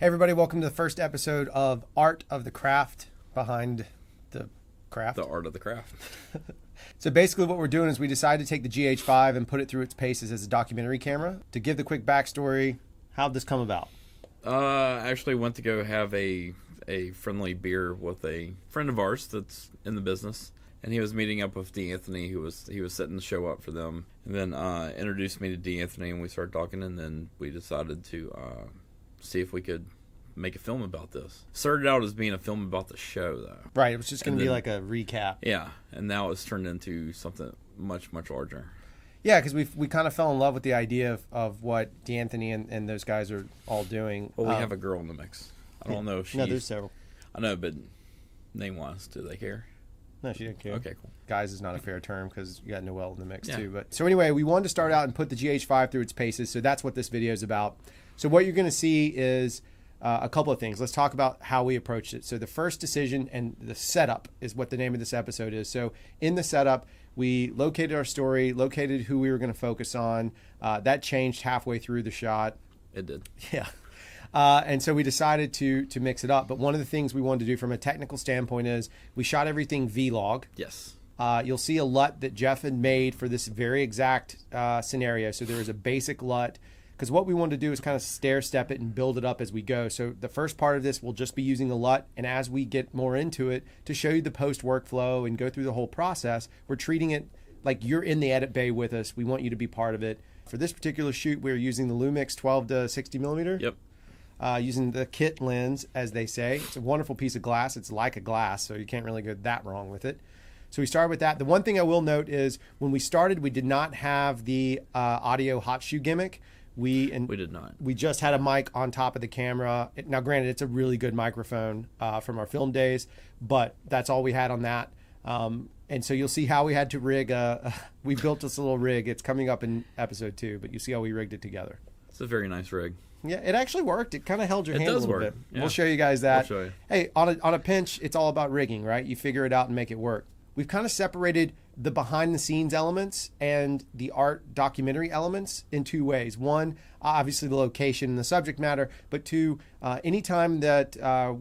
Hey everybody, welcome to the first episode of Art of the Craft, behind the craft. The art of the craft. So basically what we're doing is we decided to take the GH5 and put it through its paces as a documentary camera. To give the quick backstory, how'd this come about? I actually went to go have a friendly beer with a friend of ours that's in the business. And he was meeting up with D'Anthony, he was setting the show up for them. And then introduced me to D'Anthony, and we started talking, and then we decided to see if we could make a film about this. Started out as being a film about the show, though. Right, it was just going to be like a recap. Yeah, and now it's turned into something much, much larger. Yeah, because we kind of fell in love with the idea of what D'Anthony and those guys are all doing. Well, we have a girl in the mix. I don't know if she's... No, there's several. I know, but name-wise, do they care? No, she didn't care. Okay, cool. Guys is not a fair term because you got Noelle in the mix too. Yeah. But so anyway, we wanted to start out and put the GH5 through its paces. So that's what this video is about. So what you're going to see is a couple of things. Let's talk about how we approached it. So the first decision and the setup is what the name of this episode is. So in the setup, we located our story, located who we were going to focus on. That changed halfway through the shot. It did. Yeah. And so we decided to mix it up. But one of the things we wanted to do from a technical standpoint is we shot everything vlog. Yes. You'll see a LUT that Jeff had made for this very exact scenario. So there is a basic LUT, because what we wanted to do is kind of stair step it and build it up as we go. So the first part of this will just be using a LUT, and as we get more into it, to show you the post workflow and go through the whole process, we're treating it like you're in the edit bay with us. We want you to be part of it. For this particular shoot, we're using the Lumix 12 to 60 millimeter. Yep. Using the kit lens, as they say. It's a wonderful piece of glass. It's like a glass, so you can't really go that wrong with it. So we started with that. The one thing I will note is when we started, we did not have the audio hot shoe gimmick. We did not. We just had a mic on top of the camera. Now, granted, it's a really good microphone from our film days, but that's all we had on that. And so you'll see how we had to rig. We built this little rig. It's coming up in episode 2, but you see how we rigged it together. It's a very nice rig. Yeah, it actually worked. It kind of held your hand a little bit. Yeah. We'll show you guys that. We'll show you. Hey, on a pinch, it's all about rigging, right? You figure it out and make it work. We've kind of separated the behind-the-scenes elements and the art documentary elements in two ways. One, obviously the location and the subject matter, but two, anytime that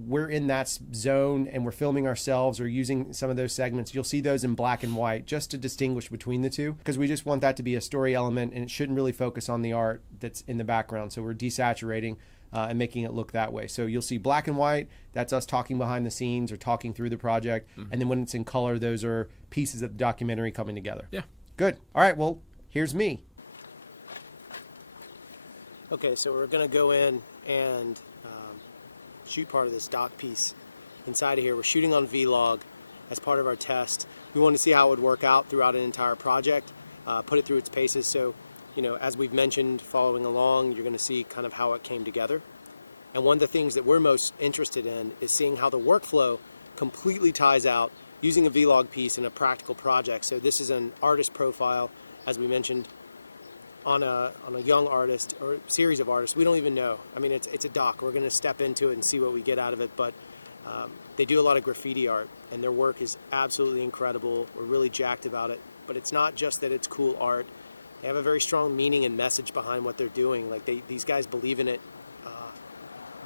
we're in that zone and we're filming ourselves or using some of those segments, you'll see those in black and white just to distinguish between the two, because we just want that to be a story element and it shouldn't really focus on the art that's in the background. So we're desaturating and making it look that way. So you'll see black and white, that's us talking behind the scenes or talking through the project. Mm-hmm. And then when it's in color, those are pieces of the documentary coming together. Yeah. Good. All right, well, here's me. Okay, so we're going to go in and shoot part of this doc piece inside of here. We're shooting on vlog as part of our test. We wanted to see how it would work out throughout an entire project, put it through its paces. So, you know, as we've mentioned, following along, you're going to see kind of how it came together. And one of the things that we're most interested in is seeing how the workflow completely ties out using a vlog piece in a practical project. So this is an artist profile, as we mentioned, on a young artist or series of artists. We don't even know. I mean, it's a doc. We're going to step into it and see what we get out of it. But they do a lot of graffiti art, and their work is absolutely incredible. We're really jacked about it. But it's not just that it's cool art. They have a very strong meaning and message behind what they're doing. Like these guys believe in it.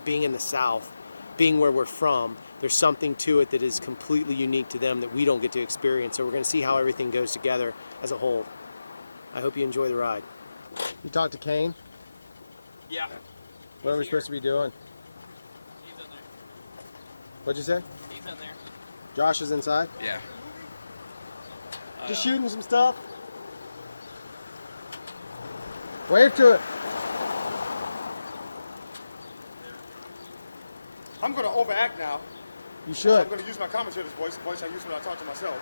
Being in the South, being where we're from, there's something to it that is completely unique to them that we don't get to experience. So we're going to see how everything goes together as a whole. I hope you enjoy the ride. You talked to Kane? Yeah. What are we supposed to be doing? He's in there. What'd you say? He's in there. Josh is inside? Yeah. Just shooting some stuff? Wave to it. I'm going to overact now. You should. I'm going to use my commentator's voice, the voice I use when I talk to myself.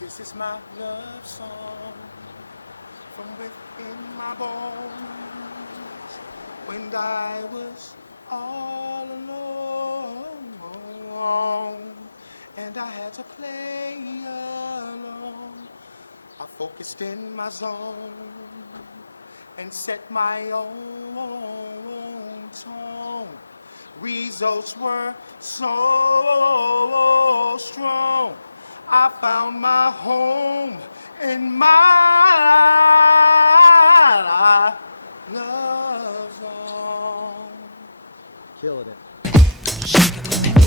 This is my love song from within my bones. When I was all alone and I had to play alone, I focused in my zone and set my own tone. Results were so strong. I found my home in my love song. Killing it.